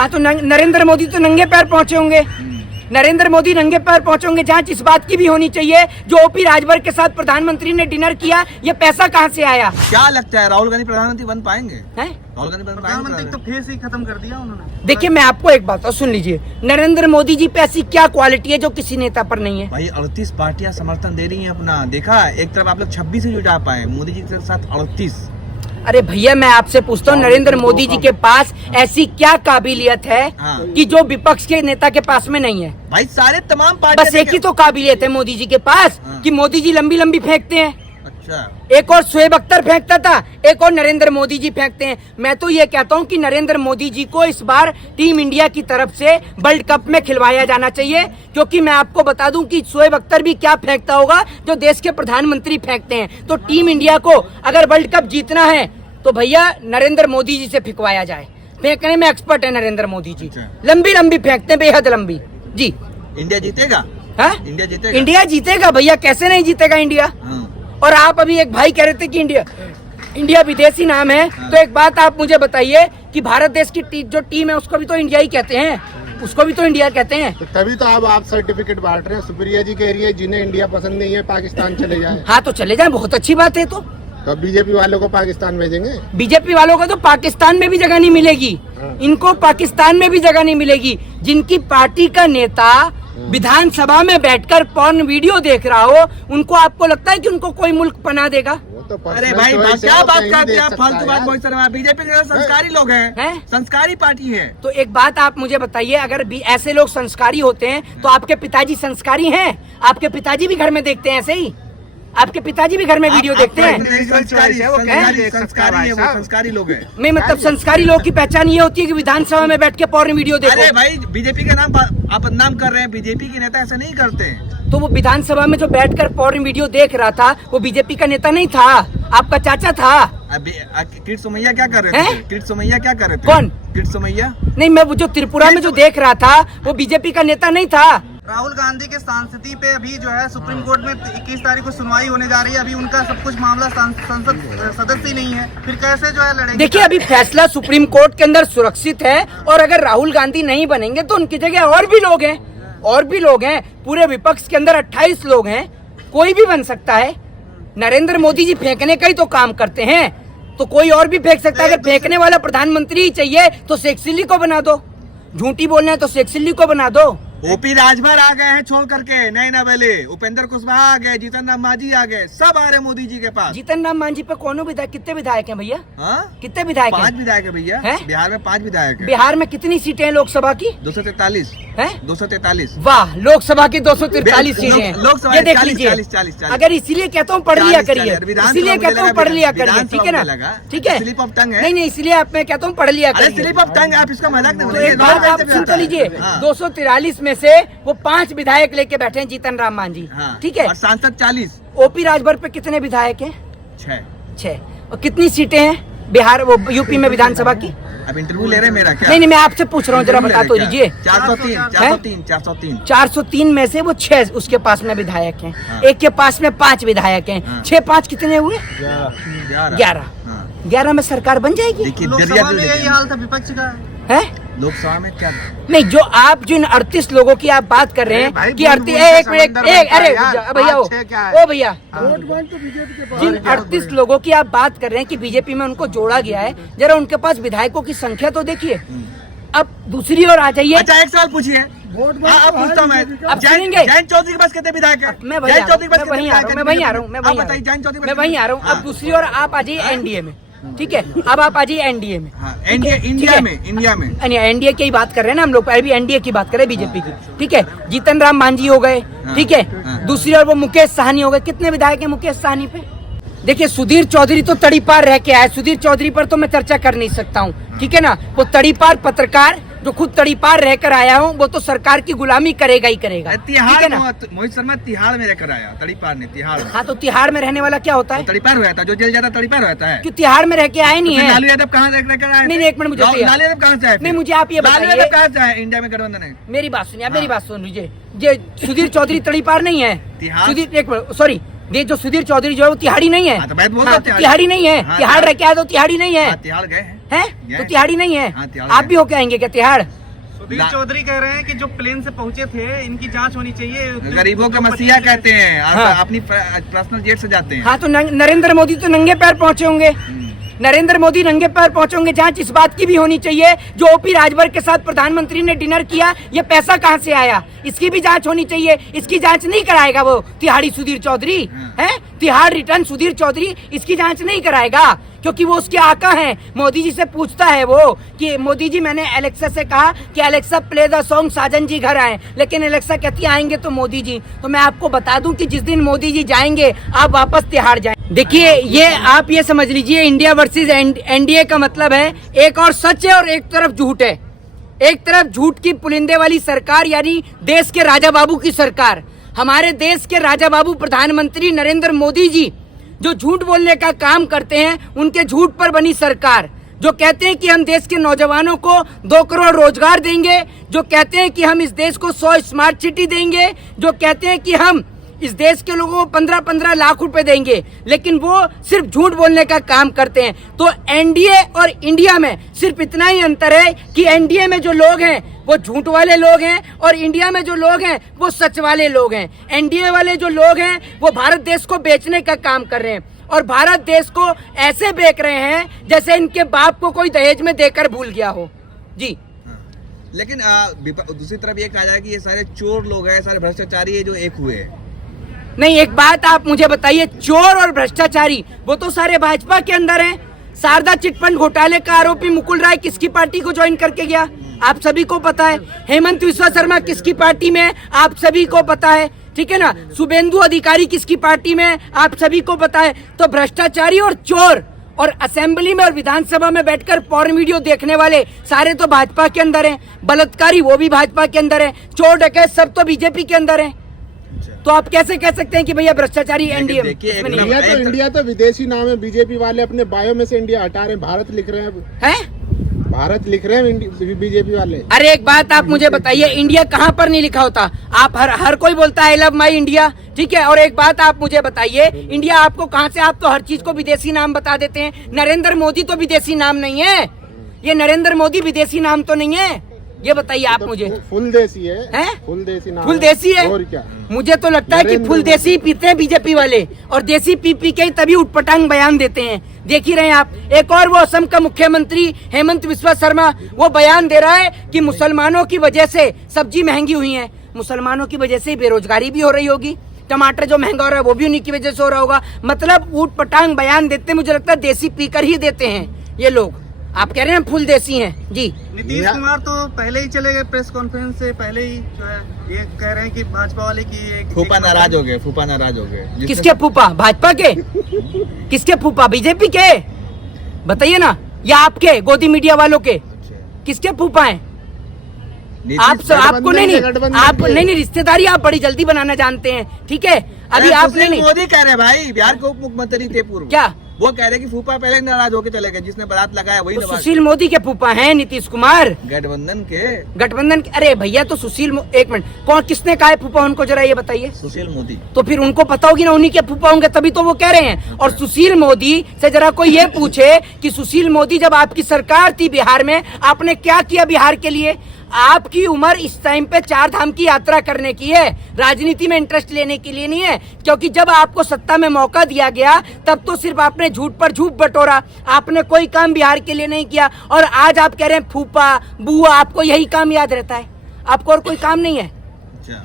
हाँ तो नरेंद्र मोदी तो नंगे पैर पहुंचे होंगे, नरेंद्र मोदी नंगे पैर पहुंचे होंगे। जांच इस बात की भी होनी चाहिए जो ओपी राजभर के साथ प्रधानमंत्री ने डिनर किया, ये पैसा कहां से आया? क्या लगता है राहुल गांधी प्रधानमंत्री बन पाएंगे? राहुल गांधी प्रधानमंत्री तो फेस ही खत्म कर दिया उन्होंने। देखिए मैं आपको एक बात और सुन लीजिए, नरेंद्र मोदी जी पे ऐसी क्या क्वालिटी है जो किसी नेता पर नहीं है? भाई 38 पार्टियां समर्थन दे रही हैं अपना, देखा एक तरफ आप लोग 26 ही जुटा पाए, मोदी जी के साथ 38। अरे भैया मैं आपसे पूछता हूँ, नरेंद्र मोदी जी के पास ऐसी क्या काबिलियत है कि जो विपक्ष के नेता के पास में नहीं है? भाई सारे तमाम पार्टी बस एक ही तो काबिलियत है मोदी जी के पास कि मोदी जी लंबी लंबी फेंकते हैं। अच्छा, एक और शोएब अख्तर फेंकता था, एक और नरेंद्र मोदी जी फेंकते हैं। मैं तो ये कहता हूँ कि नरेंद्र मोदी जी को इस बार टीम इंडिया की तरफ से वर्ल्ड कप में खिलवाया जाना चाहिए, क्योंकि मैं आपको बता दूं कि शोएब अख्तर भी क्या फेंकता होगा जो देश के प्रधानमंत्री फेंकते हैं। तो टीम इंडिया को अगर वर्ल्ड कप जीतना है तो भैया नरेंद्र मोदी जी से फेंकवाया जाए। फेंकने में एक्सपर्ट है नरेंद्र मोदी जी, लंबी लंबी फेंकते हैं, बेहद लंबी। जी इंडिया जीतेगा? हाँ इंडिया जीतेगा, इंडिया जीतेगा भैया, कैसे नहीं जीतेगा इंडिया। और आप अभी एक भाई कह रहे थे कि इंडिया विदेशी नाम है, तो एक बात आप मुझे बताइए कि भारत देश की जो टीम है उसको भी तो इंडिया ही कहते हैं, उसको भी तो इंडिया कहते हैं। तो तभी तो आप सर्टिफिकेट बांट रहे हैं। सुप्रिया जी कह रही है जिन्हें इंडिया पसंद नहीं है पाकिस्तान चले जाए। हाँ तो चले जाए, बहुत अच्छी बात है। तो बीजेपी वालों को पाकिस्तान भेजेंगे? बीजेपी वालों को तो पाकिस्तान में भी जगह नहीं मिलेगी, इनको पाकिस्तान में भी जगह नहीं मिलेगी। जिनकी पार्टी का नेता विधानसभा में बैठकर पॉर्न वीडियो देख रहा हो, उनको आपको लगता है कि उनको कोई मुल्क बना देगा? अरे भाई क्या बात करते हैं आप, फालतू बात बहुत सारा। बीजेपी के संस्कारी लोग हैं, संस्कारी पार्टी है। तो एक बात आप मुझे बताइए, अगर भी ऐसे लोग संस्कारी होते हैं तो आपके पिताजी संस्कारी हैं? आपके पिताजी भी घर में देखते हैं ऐसे ही? आपके पिताजी भी घर में वीडियो देखते हैं? संस्कारी लोग हैं। नहीं मतलब संस्कारी लोग की पहचान ये होती है कि विधानसभा में बैठ के पॉर्न वीडियो देखो। अरे भाई बीजेपी का नाम आप बदनाम कर रहे हैं, बीजेपी के नेता ऐसा नहीं करते हैं। तो वो विधानसभा में जो बैठकर पॉर्न वीडियो देख रहा था वो बीजेपी का नेता नहीं था, आपका चाचा था। किट सोमैया क्या कर रहे थे? किट सोमैया क्या कर रहे थे? कौन किट सोमैया? नहीं, मैं वो जो त्रिपुरा में जो देख रहा था वो बीजेपी का नेता नहीं था। राहुल गांधी के सांसदी पे अभी जो है सुप्रीम कोर्ट में 21 तारीख को सुनवाई होने जा रही है। अभी उनका सब कुछ मामला संसद सदस्य ही नहीं है, फिर कैसे जो है लड़ेंगे? देखिए अभी फैसला सुप्रीम कोर्ट के अंदर सुरक्षित है, और अगर राहुल गांधी नहीं बनेंगे तो उनकी जगह और भी लोग हैं, और भी लोग हैं। पूरे विपक्ष के अंदर 28 लोग हैं, कोई भी बन सकता है। नरेंद्र मोदी जी फेंकने का ही तो काम करते हैं, तो कोई और भी फेंक सकता है। अगर फेंकने वाला प्रधानमंत्री ही चाहिए तो शेख चिल्ली को बना दो, झूठी बोलना है तो शेख चिल्ली को बना दो। ओपी राजभर आ गए हैं छोड़ करके, नए नवेले उपेंद्र कुशवाहा आ गए, जीतन राम मांझी आ गए, सब आ रहे मोदी जी के पास। जीतन राम मांझी पे कौन विधायक, कितने विधायक हैं भैया? कितने विधायक? 5 विधायक है भैया, बिहार में 5 विधायक है। बिहार में कितनी सीटें हैं लोकसभा की? 243 है, 243। वाह, लोकसभा की 243 सीटें हैं। लोकसभा ये देख लीजिए। अगर इसीलिए कहता हूँ पढ़ लिया करिए, इसीलिए कहता हूँ पढ़ लिया करिए, ठीक है ना? ठीक है, स्लिप ऑफ टंग है। नहीं इसलिए आप मैं कहता हूँ पढ़ लिया करिए। स्लिप ऑफ टंग आप इसका मजाक नहीं बोलिए। आप सुन तो लीजिए, 243 में से वो 5 विधायक लेके बैठे हैं जीतन राम मांझी, ठीक है, और सांसद 40। ओपी राजभर पे कितने विधायक हैं? 6। और कितनी सीटें हैं बिहार वो यूपी में विधानसभा की? अब इंटरव्यू ले रहे मेरा क्या? नहीं मैं आपसे पूछ रहा हूँ, जरा बता तो दीजिए। 403 में से वो 6 उसके पास में विधायक हैं, एक के पास में 5 विधायक हैं। 6 5 कितने हुए? 11 में सरकार बन जाएगी। लोकसभा में यही हाल था विपक्ष का है। लोकसभा में क्या नहीं, जो आप जिन 38 लोगों की आप बात कर रहे हैं कि 38 एक मिनट, अरे भैया ओ भैया, जिन 38 लोगों की आप बात कर रहे हैं कि बीजेपी में उनको जोड़ा गया है, जरा उनके पास विधायकों की संख्या तो देखिए। अब दूसरी ओर आ जाइए। अच्छा एक सवाल पूछिए, आप पूछता हूँ मैं, अब जानेंगे जयंत चौधरी के पास कितने विधायक है? मैं वहीं आ रहा हूँ। अब दूसरी ओर आप आ जाइए एनडीए में, ठीक है। अब आप आ जाइए एनडीए में, इंडिया में एनडीए की बात कर रहे हैं ना हम लोग, अभी एनडीए की बात कर रहे हैं बीजेपी की, ठीक है। जीतन राम मांझी हो गए, ठीक है। दूसरी ओर वो मुकेश साहनी हो गए। कितने विधायक हैं मुकेश साहनी पे? देखिए सुधीर चौधरी तो तड़ीपार रह के आए, सुधीर चौधरी पर तो मैं चर्चा कर नहीं सकता हूँ, ठीक है ना। वो तड़ीपार पत्रकार जो खुद तड़ीपार रहकर आया हूँ, वो तो सरकार की गुलामी करेगा ही करेगा, ठीक है ना। मोहित शर्मा तिहाड़ में रहकर आया, तड़ीपार ने तिहाड़। हाँ तो तिहाड़ में रहने वाला क्या होता है? तड़ीपार रहता है, जो जेल जाता तड़ीपार रहता है। क्यों तिहाड़ में रह के आए नहीं है? लालू यादव कहाँ रहकर आए? नहीं एक मिनट मुझे, लालू यादव कहाँ से आए? नहीं मुझे आप ये बताइए, कहाँ से आए? इंडिया में गठबंधन है। मेरी बात सुनिए, मेरी बात सुन लीजिए। ये सुधीर चौधरी तड़ीपार नहीं है, सुधीर एक मिनट सॉरी, ये जो सुधीर चौधरी जो है वो तिहाड़ी नहीं है, तिहाड़ी नहीं है, तिहाड़ रह के आया तो तिहाड़ी नहीं है। तिहाड़ गए हैं। है? गए। तो तिहाड़ी नहीं है? हाँ, तिहाड़ आप गए। भी होके आएंगे क्या तिहाड़? सुधीर चौधरी कह रहे हैं कि जो प्लेन से पहुंचे थे इनकी जांच होनी चाहिए। गरीबों का मसीहा कहते हैं, आप हाँ। अपनी पर्सनल जेट से जाते हैं। हाँ तो नरेंद्र मोदी तो नंगे पैर पहुंचे होंगे, नरेंद्र मोदी नंगे पैर पहुंचेंगे। जांच इस बात की भी होनी चाहिए, जो ओपी राजभर के साथ प्रधानमंत्री ने डिनर किया, ये पैसा कहां से आया, इसकी भी जांच होनी चाहिए। इसकी जांच नहीं कराएगा वो तिहाड़ी सुधीर चौधरी, है तिहाड़ रिटर्न सुधीर चौधरी, इसकी जांच नहीं कराएगा, क्योंकि वो उसके आका हैं। मोदी जी से पूछता है वो कि मोदी जी मैंने एलेक्सा से कहा कि एलेक्सा प्ले द सॉन्ग साजन जी घर आए, लेकिन एलेक्सा कहती आएंगे तो मोदी जी। तो मैं आपको बता दूं कि जिस दिन मोदी जी जाएंगे आप वापस तिहाड़ जाएं। देखिए ये आप ये समझ लीजिए, इंडिया वर्सेस एनडीए का मतलब है एक और सच है और एक तरफ झूठ है। एक तरफ झूठ की पुलिंदे वाली सरकार, यानी देश के राजा बाबू की सरकार, हमारे देश के राजा बाबू प्रधानमंत्री नरेंद्र मोदी जी जो झूठ बोलने का काम करते हैं, उनके झूठ पर बनी सरकार, जो कहते हैं कि हम देश के नौजवानों को 2 करोड़ रोजगार देंगे, जो कहते हैं कि हम इस देश को 100 स्मार्ट सिटी देंगे, जो कहते हैं कि हम इस देश के लोगों को 15-15 लाख रुपए देंगे, लेकिन वो सिर्फ झूठ बोलने का काम करते हैं। तो एनडीए और इंडिया में सिर्फ इतना ही अंतर है कि एनडीए में जो लोग हैं वो झूठ वाले लोग हैं और इंडिया में जो लोग हैं वो सच वाले लोग हैं। एनडीए वाले जो लोग हैं वो भारत देश को बेचने का काम कर रहे हैं और भारत देश को ऐसे बेच रहे हैं जैसे इनके बाप को कोई दहेज में देकर भूल गया हो। जी लेकिन दूसरी तरफ ये कहा जाए कि ये सारे चोर लोग हैं, सारे भ्रष्टाचारी है जो एक हुए हैं। नहीं, एक बात आप मुझे बताइए, चोर और भ्रष्टाचारी वो तो सारे भाजपा के अंदर हैं। शारदा चिटफंड घोटाले का आरोपी मुकुल राय किसकी पार्टी को ज्वाइन करके गया, आप सभी को पता है। हेमंत विश्वा शर्मा किसकी पार्टी में, आप सभी को पता है, ठीक है ना। शुभेंदु अधिकारी किसकी पार्टी में, आप सभी को पता है। तो भ्रष्टाचारी और चोर और असेंबली में और विधानसभा में बैठकर पॉर्न वीडियो देखने वाले सारे तो भाजपा के अंदर हैं, बलात्कारी वो भी भाजपा के अंदर है, चोर डकैत सब तो बीजेपी के अंदर है। तो आप कैसे कह सकते हैं कि भैया भ्रष्टाचारी एनडीए में? इंडिया तो विदेशी नाम है, बीजेपी वाले अपने बायो में से इंडिया हटा रहे हैं, भारत लिख रहे हैं। भारत लिख रहे हैं बीजेपी वाले। अरे एक बात आप मुझे बताइए, इंडिया कहाँ पर नहीं लिखा होता? आप हर कोई बोलता है आई लव माई इंडिया, ठीक है। और एक बात आप मुझे बताइए, इंडिया आपको कहाँ से, आप तो हर चीज को विदेशी नाम बता देते हैं। नरेंद्र मोदी तो विदेशी नाम नहीं है, ये नरेंद्र मोदी विदेशी नाम तो नहीं है, ये बताइए आप मुझे। फुल देसी है, फुल देसी नाम, फुल देसी है। और क्या? मुझे तो लगता है कि फुल देसी पीते हैं बीजेपी वाले, और देसी पी के तभी उटपटांग बयान देते हैं। देख ही रहे हैं आप। एक और वो असम का मुख्यमंत्री हेमंत विश्वा शर्मा, वो बयान दे रहा है कि मुसलमानों की वजह से सब्जी महंगी हुई है। मुसलमानों की वजह से बेरोजगारी भी हो रही होगी, टमाटर जो महंगा हो रहा है वो भी उन्हीं की वजह से हो रहा होगा। मतलब उटपटांग बयान देते, मुझे लगता है देसी पीकर ही देते हैं ये लोग। आप कह रहे हैं फुल देसी हैं जी। नीतीश कुमार तो पहले ही चले गए, प्रेस कॉन्फ्रेंस से पहले ही जो है ये कह रहे हैं कि भाजपा वाले की फूफा नाराज हो गए, फूफा नाराज हो गए। किसके फूफा? भाजपा के? किसके फूफा? बीजेपी के? बताइए ना, या आपके गोदी मीडिया वालों के? किसके फूफा हैं आप? आपको नहीं, आप नहीं, रिश्तेदारी आप बड़ी जल्दी बनाना जानते हैं, ठीक है। अभी आप नहीं, मोदी कह रहे भाई, बिहार के उप मुख्यमंत्री थे पूर्व, क्या वो कह रहे कि फूफा पहले नाराज होकर चले गए, जिसने बारात लगाया वही तो सुशील मोदी के फूफा हैं नीतीश कुमार, गठबंधन के। गठबंधन के? अरे भैया तो सुशील, एक मिनट, कौन किसने कहा है फूफा उनको, जरा ये बताइए। सुशील मोदी। तो फिर उनको पता होगी ना, उन्हीं के फूफा होंगे, तभी तो वो कह रहे हैं। और सुशील मोदी से जरा कोई ये पूछे कि सुशील मोदी जब आपकी सरकार थी बिहार में, आपने क्या किया बिहार के लिए? आपकी उम्र इस टाइम पे 4 धाम की यात्रा करने की है, राजनीति में इंटरेस्ट लेने के लिए नहीं है। क्योंकि जब आपको सत्ता में मौका दिया गया तब तो सिर्फ आपने झूठ पर झूठ बटोरा, आपने कोई काम बिहार के लिए नहीं किया। और आज आप कह रहे हैं फूफा बुआ, आपको यही काम याद रहता है, आपको और कोई काम नहीं है। अच्छा।